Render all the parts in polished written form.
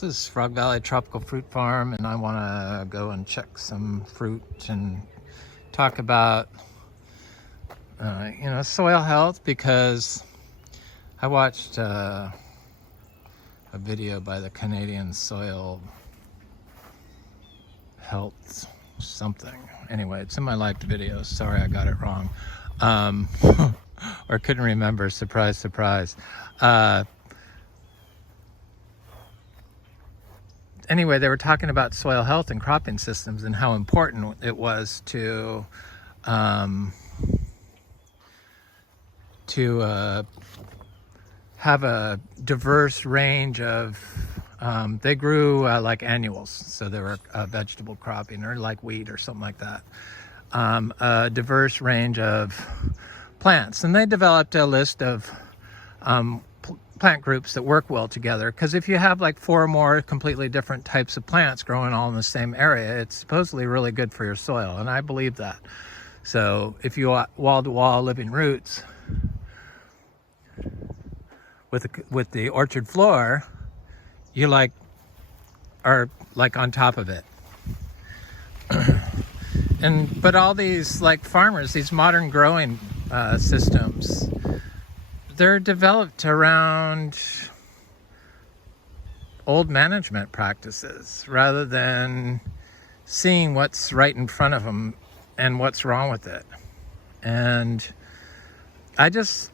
This is Frog Valley Tropical Fruit Farm, and I want to go and check some fruit and talk about, soil health, because I watched a video by the Canadian Soil Health something. Anyway, it's in my liked videos. Sorry, I got it wrong. Or couldn't remember. Surprise, surprise. Anyway, they were talking about soil health and cropping systems and how important it was to have a diverse range of, they grew like annuals, so they were vegetable cropping or like wheat or something like that. A diverse range of plants, and they developed a list of plant groups that work well together, because if you have like 4 or more completely different types of plants growing all in the same area, it's supposedly really good for your soil, and I believe that. So if you wall-to-wall living roots with the orchard floor, you are on top of it. But all these farmers, these modern growing systems, they're developed around old management practices rather than seeing what's right in front of them and what's wrong with it. And I just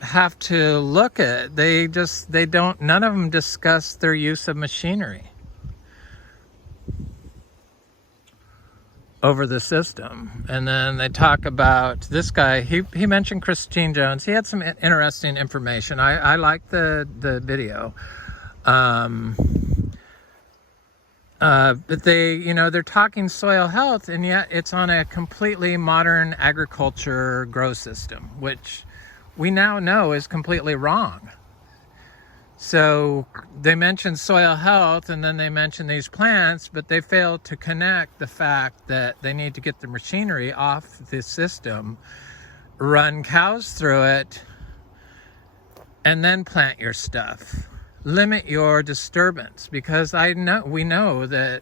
have to look at, none of them discuss their use of machinery over the system. And then they talk about this guy, he mentioned Christine Jones. He had some interesting information. I liked the video. But they're talking soil health, and yet it's on a completely modern agriculture grow system, which we now know is completely wrong. So they mention soil health, and then they mention these plants, but they fail to connect the fact that they need to get the machinery off this system, run cows through it, and then plant your stuff. Limit your disturbance, because we know that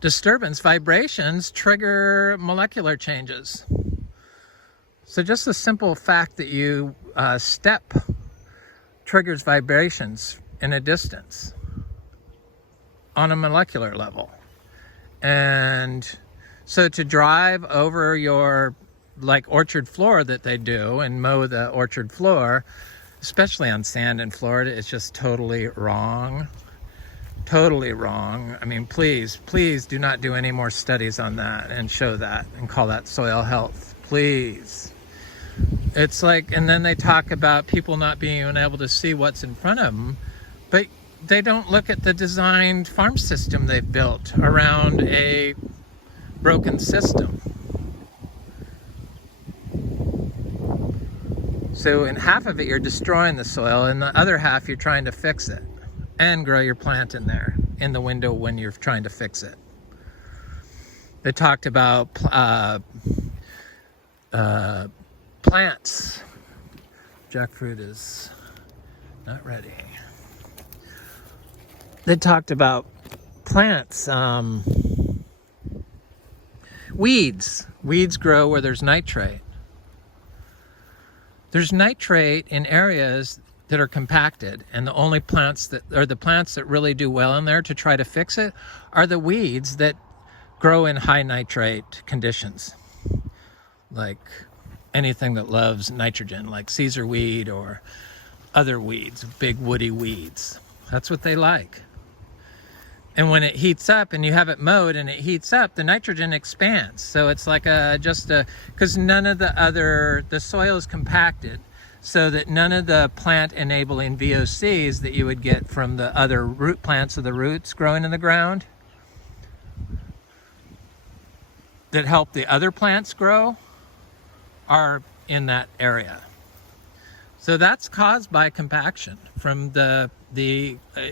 disturbance, vibrations, trigger molecular changes. So just the simple fact that you step triggers vibrations in a distance on a molecular level. And so to drive over your orchard floor that they do and mow the orchard floor, especially on sand in Florida, is just totally wrong. Totally wrong. I mean, please do not do any more studies on that and show that and call that soil health, please. It's and then they talk about people not being able to see what's in front of them, but they don't look at the designed farm system they've built around a broken system. So in half of it, you're destroying the soil, and the other half, you're trying to fix it and grow your plant in there, in the window when you're trying to fix it. They talked about plants. Jackfruit is not ready. They talked about plants. Weeds. Weeds grow where there's nitrate. There's nitrate in areas that are compacted, and the only plants that are the plants that really do well in there to try to fix it are the weeds that grow in high nitrate conditions, like anything that loves nitrogen, like Caesar weed or other weeds, big woody weeds. That's what they like. And when it heats up and you have it mowed and it heats up, the nitrogen expands. So it's because none of the soil is compacted, so that none of the plant enabling VOCs that you would get from the other root plants of the roots growing in the ground that help the other plants grow are in that area. So that's caused by compaction from the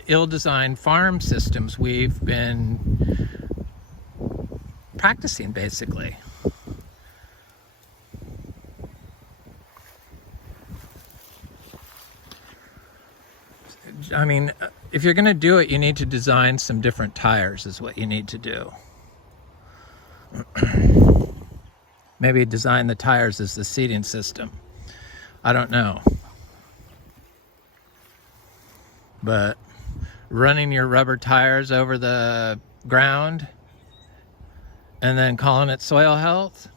ill-designed farm systems we've been practicing, basically. I mean, if you're going to do it, you need to design some different tires is what you need to do. Maybe design the tires as the seating system. I don't know. But running your rubber tires over the ground and then calling it soil health,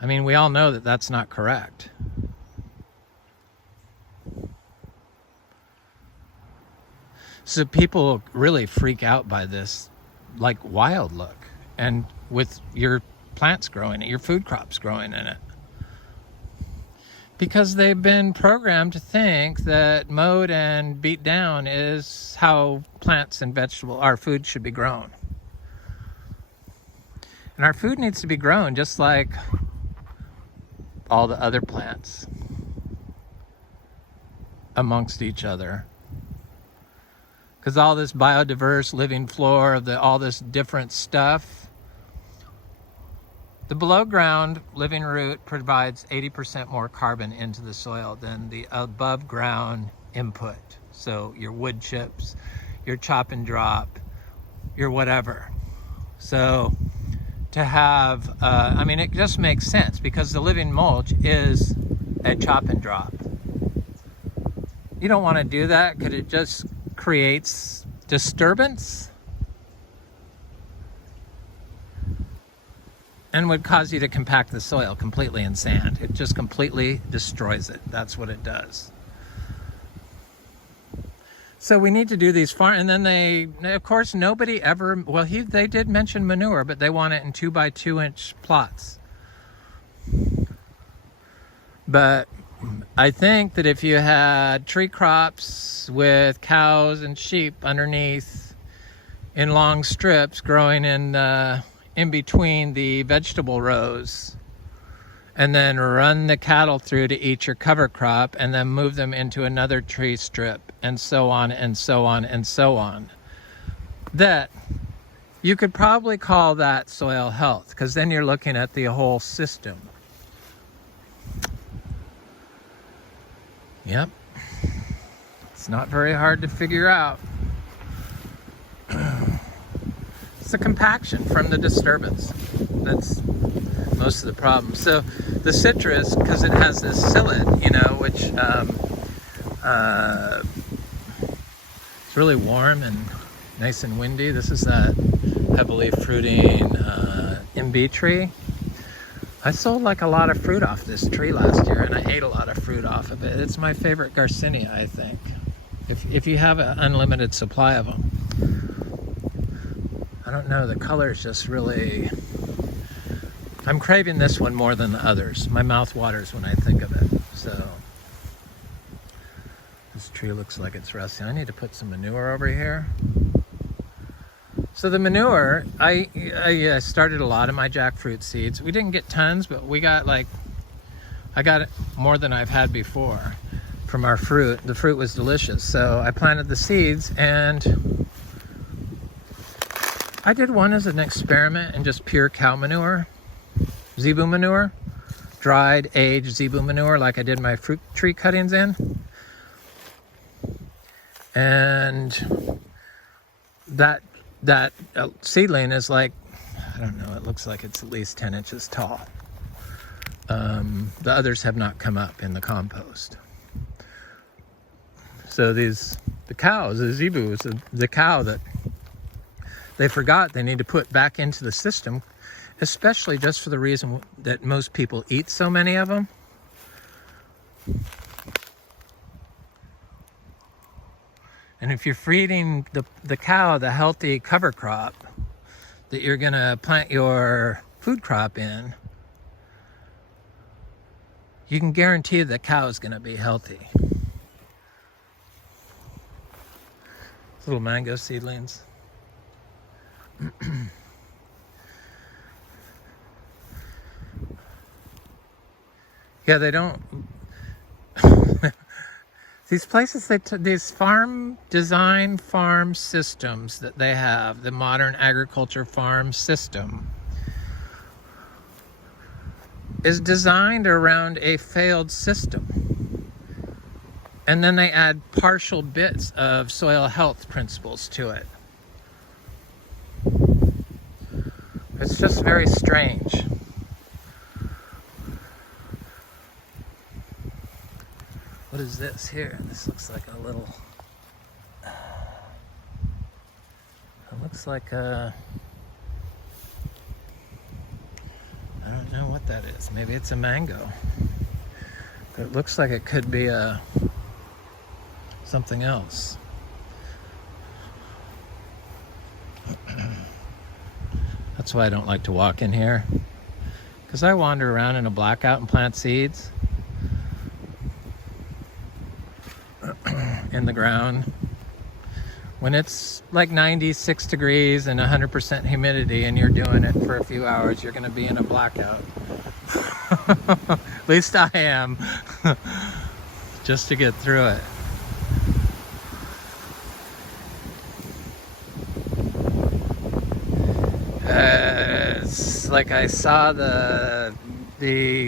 I mean, we all know that that's not correct. So people really freak out by this like wild look, and with your plants growing it, your food crops growing in it, because they've been programmed to think that mowed and beat down is how plants and our food should be grown. And our food needs to be grown just like all the other plants amongst each other. Because all this biodiverse living floor of all this different stuff, the below ground living root provides 80% more carbon into the soil than the above ground input. So your wood chips, your chop and drop, your whatever. So to have, I mean, it just makes sense because the living mulch is a chop and drop. You don't want to do that because it just creates disturbance and would cause you to compact the soil completely in sand. It just completely destroys it. That's what it does. So we need to do these and then of course, nobody ever, well, they did mention manure, but they want it in 2 by 2 inch plots. But I think that if you had tree crops with cows and sheep underneath in long strips growing in between the vegetable rows, and then run the cattle through to eat your cover crop and then move them into another tree strip, and so on and so on and so on, that you could probably call that soil health, because then you're looking at the whole system. Yep. It's not very hard to figure out. It's the compaction from the disturbance. That's most of the problem. So the citrus, because it has this psyllid, which it's really warm and nice and windy. This is that heavily fruiting MB tree. I sold like a lot of fruit off this tree last year, and I ate a lot of fruit off of it. It's my favorite Garcinia, I think. If you have an unlimited supply of them. I don't know, the color is just really... I'm craving this one more than the others. My mouth waters when I think of it. So this tree looks like it's rusty. I need to put some manure over here. So the manure, I started a lot of my jackfruit seeds. We didn't get tons, but we got I got more than I've had before from our fruit. The fruit was delicious. So I planted the seeds, and I did one as an experiment in just pure cow manure, zebu manure, dried, aged zebu manure, like I did my fruit tree cuttings in. And that seedling is like, I don't know, it looks like it's at least 10 inches tall. The others have not come up in the compost. So the cows, the zebus, the cow that they forgot they need to put back into the system, especially just for the reason that most people eat so many of them. And if you're feeding the cow the healthy cover crop that you're going to plant your food crop in, you can guarantee the cow is going to be healthy. Little mango seedlings. Yeah, they don't... These places, these farm systems that they have, the modern agriculture farm system, is designed around a failed system. And then they add partial bits of soil health principles to it. It's just very strange. What is this here? This looks like a little... It looks like a... I don't know what that is. Maybe it's a mango. But it looks like it could be a... something else. That's why I don't like to walk in here, because I wander around in a blackout and plant seeds in the ground when it's like 96 degrees and 100% humidity, and you're doing it for a few hours. You're going to be in a blackout. At least I am. Just to get through it. It's like I saw the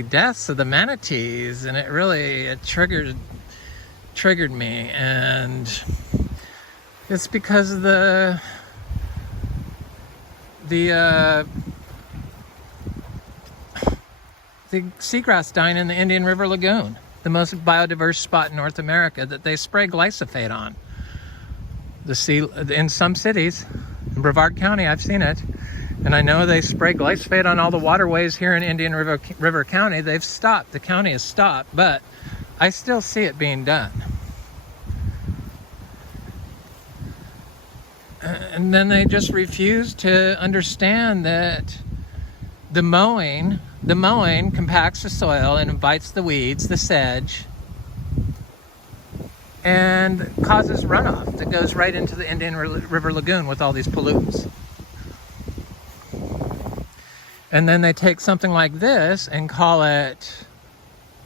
deaths of the manatees, and it triggered me, and it's because of the seagrass dying in the Indian River Lagoon, the most biodiverse spot in North America that they spray glyphosate on. In some cities, in Brevard County, I've seen it. And I know they spray glyphosate on all the waterways here in Indian River County. They've stopped. The county has stopped, but I still see it being done. And then they just refuse to understand that the mowing compacts the soil and invites the weeds, the sedge, and causes runoff that goes right into the Indian River Lagoon with all these pollutants. And then they take something like this and call it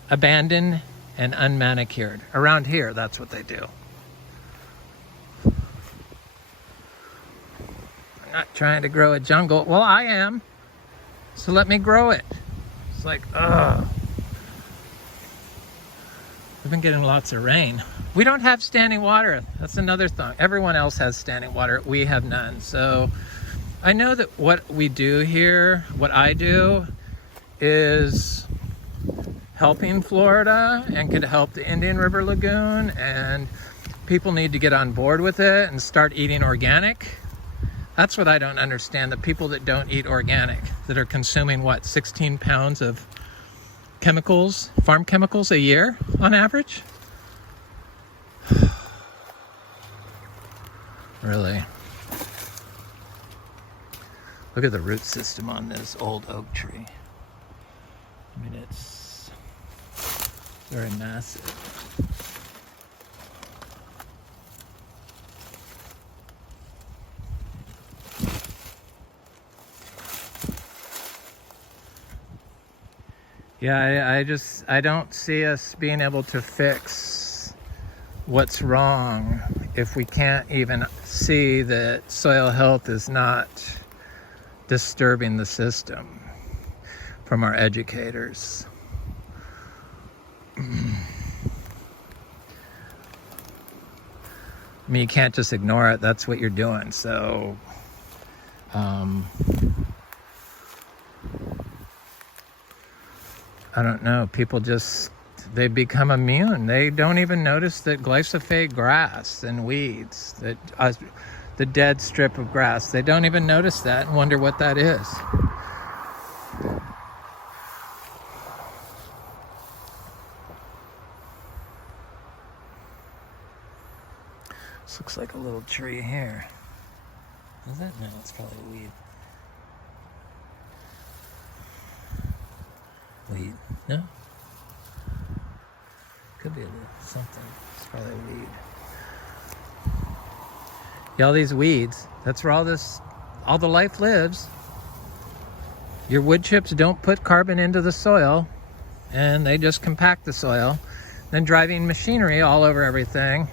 abandoned and unmanicured. Around here, that's what they do. I'm not trying to grow a jungle. Well, I am. So let me grow it. It's like, ugh. We've been getting lots of rain. We don't have standing water. That's another thing. Everyone else has standing water. We have none. So I know that what we do here, what I do, is helping Florida and could help the Indian River Lagoon, and people need to get on board with it and start eating organic. That's what I don't understand. The people that don't eat organic, that are consuming, what, 16 pounds of chemicals, farm chemicals a year on average? Really? Look at the root system on this old oak tree. I mean, it's very massive. Yeah, I don't see us being able to fix what's wrong if we can't even see that soil health is not disturbing the system from our educators. I mean, you can't just ignore it. That's what you're doing. So, I don't know. People just, they become immune. They don't even notice that glyphosate grass and weeds, that the dead strip of grass, they don't even notice that and wonder what that is. This looks like a little tree here. Is that? No, it's probably a weed. Weed? No? Could be a little something. It's probably a weed. Yeah, all these weeds, that's where all the life lives. Your wood chips don't put carbon into the soil, and they just compact the soil. Then driving machinery all over everything.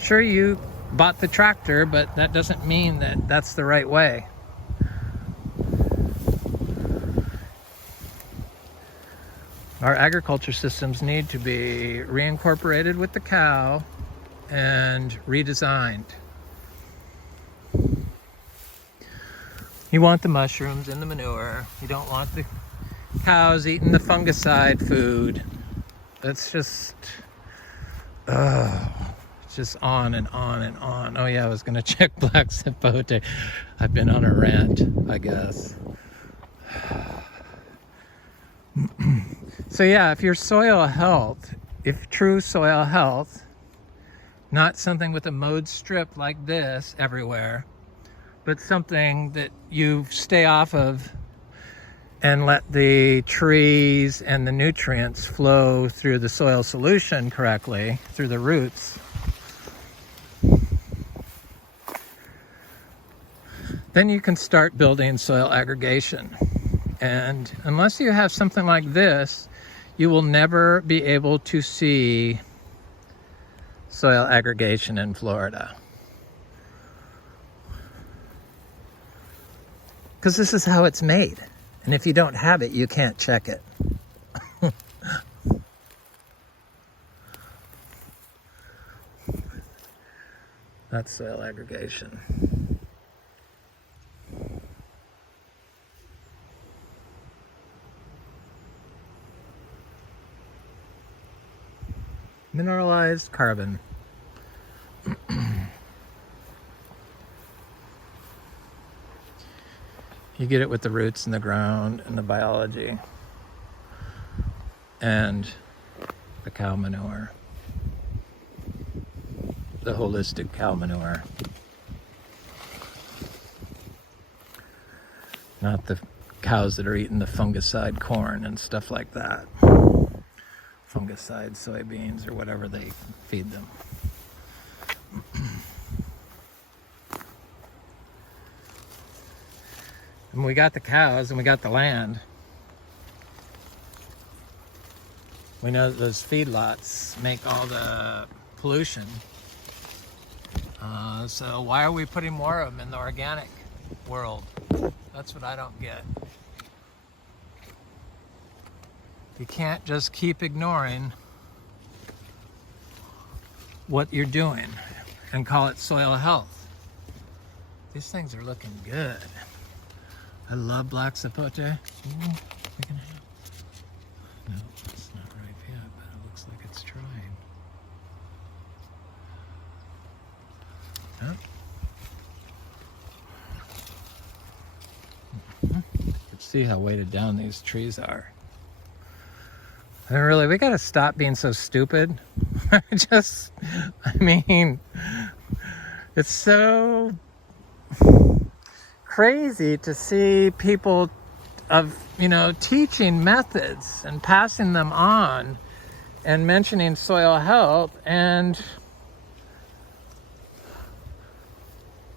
Sure, you bought the tractor, but that doesn't mean that that's the right way. Our agriculture systems need to be reincorporated with the cow and redesigned. You want the mushrooms in the manure. You don't want the cows eating the fungicide food. That's just, it's just on and on and on. Oh yeah, I was gonna check black sapote. I've been on a rant, I guess. So yeah, if your soil health, if true soil health, not something with a mowed strip like this everywhere, but something that you stay off of and let the trees and the nutrients flow through the soil solution correctly, through the roots, then you can start building soil aggregation. And unless you have something like this, you will never be able to see soil aggregation in Florida. Because this is how it's made. And if you don't have it, you can't check it. That's soil aggregation. Mineralized carbon. You get it with the roots in the ground and the biology and the cow manure, the holistic cow manure, not the cows that are eating the fungicide corn and stuff like that. Fungicide soybeans or whatever they feed them. And we got the cows and we got the land. We know that those feedlots make all the pollution. So why are we putting more of them in the organic world? That's what I don't get. You can't just keep ignoring what you're doing and call it soil health. These things are looking good. I love black sapote. Ooh, we can have... No, it's not ripe yet, but it looks like it's trying. Yep. You can see how weighted down these trees are. And really, we gotta stop being so stupid. I mean, it's so crazy to see people of, teaching methods and passing them on and mentioning soil health, and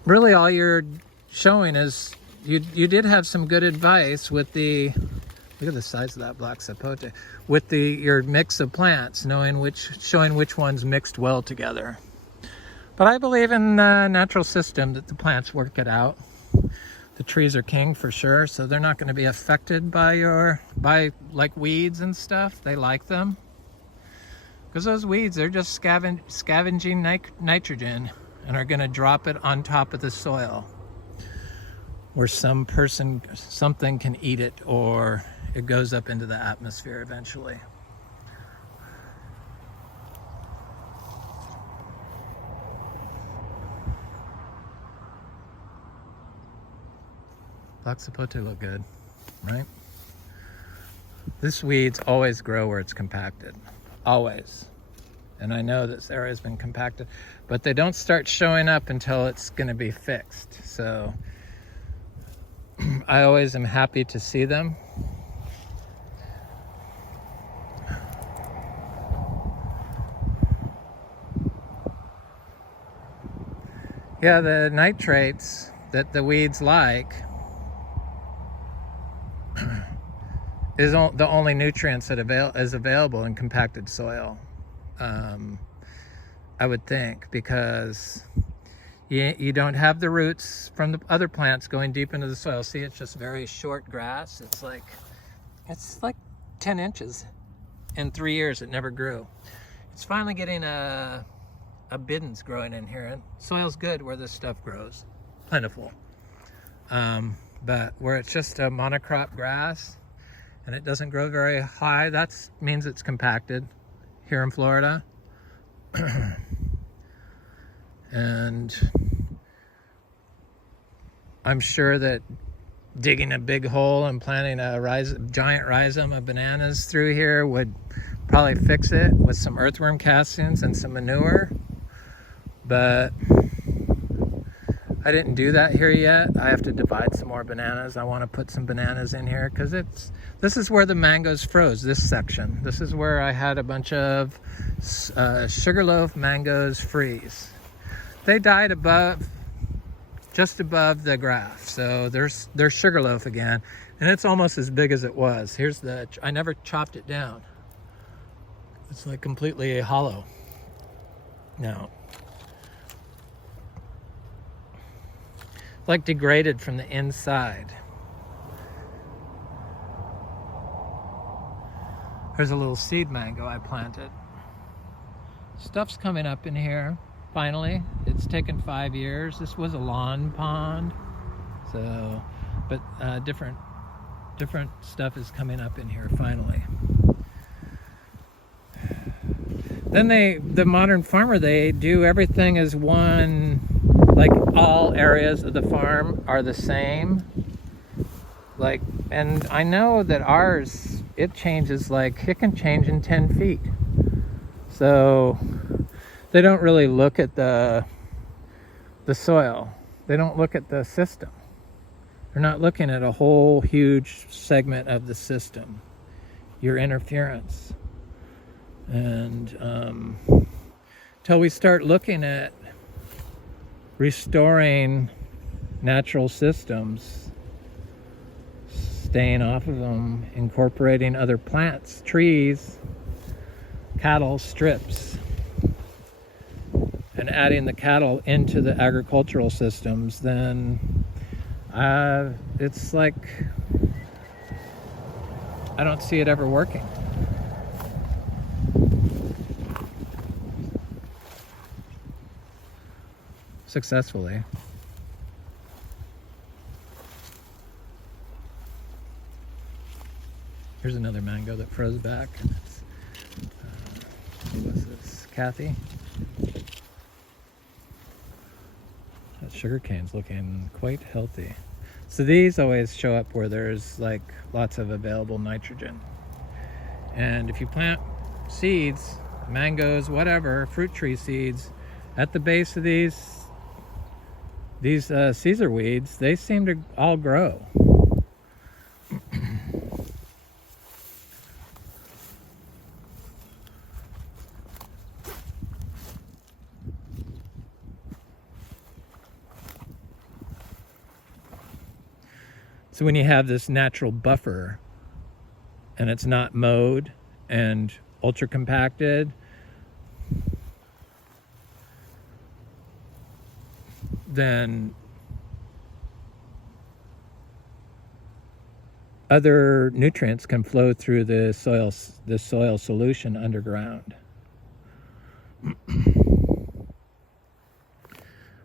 really all you're showing is you did have some good advice with the, look at the size of that black sapote, with your mix of plants, showing which ones mixed well together. But I believe in the natural system that the plants work it out. The trees are king for sure, so they're not going to be affected by like weeds and stuff. They like them because those weeds, they're just scavenging nitrogen and are going to drop it on top of the soil where something can eat it, or it goes up into the atmosphere eventually. Black sapote look good, right? This weeds always grow where it's compacted, always. And I know this area has been compacted, but they don't start showing up until it's going to be fixed. So I always am happy to see them. Yeah, the nitrates that the weeds like is the only nutrients that is available in compacted soil. I would think, because you don't have the roots from the other plants going deep into the soil. See, it's just very short grass. It's like 10 inches in 3 years it never grew. It's finally getting a biddens growing in here, and soil's good where this stuff grows, plentiful. But where it's just a monocrop grass and it doesn't grow very high, that means it's compacted here in Florida. And I'm sure that digging a big hole and planting a giant rhizome of bananas through here would probably fix it with some earthworm castings and some manure. But I didn't do that here yet. I have to divide some more bananas. I want to put some bananas in here because this is where the mangoes froze, this section. This is where I had a bunch of sugarloaf mangoes freeze. They died just above the graph. So there's sugarloaf again, and it's almost as big as it was. I never chopped it down. It's like completely hollow now. Like degraded from the inside. There's a little seed mango I planted. Stuff's coming up in here, finally. It's taken 5 years. This was a lawn pond. So, but different stuff is coming up in here finally. Then the modern farmer, they do everything as one, like all areas of the farm are the same. Like, and I know that ours, it changes, like it can change in 10 feet. So they don't really look at the soil. They don't look at the system. They're not looking at a whole huge segment of the system, your interference. And till we start looking at restoring natural systems, staying off of them, incorporating other plants, trees, cattle, strips, and adding the cattle into the agricultural systems, then it's like I don't see it ever working. Successfully. Here's another mango that froze back. Who was this? Kathy. That sugar cane's looking quite healthy. So these always show up where there's like lots of available nitrogen. And if you plant seeds, mangoes, whatever, fruit tree seeds, at the base of these Caesar weeds, they seem to all grow. So when you have this natural buffer and it's not mowed and ultra compacted, then other nutrients can flow through the soil solution underground.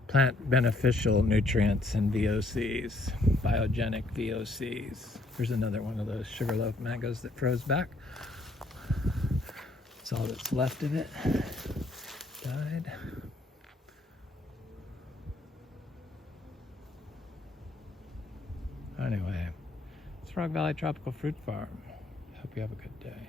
Plant beneficial nutrients and VOCs, biogenic VOCs. Here's another one of those sugarloaf mangoes that froze back. That's all that's left of it. Died. Anyway, it's Frog Valley Tropical Fruit Farm. Hope you have a good day.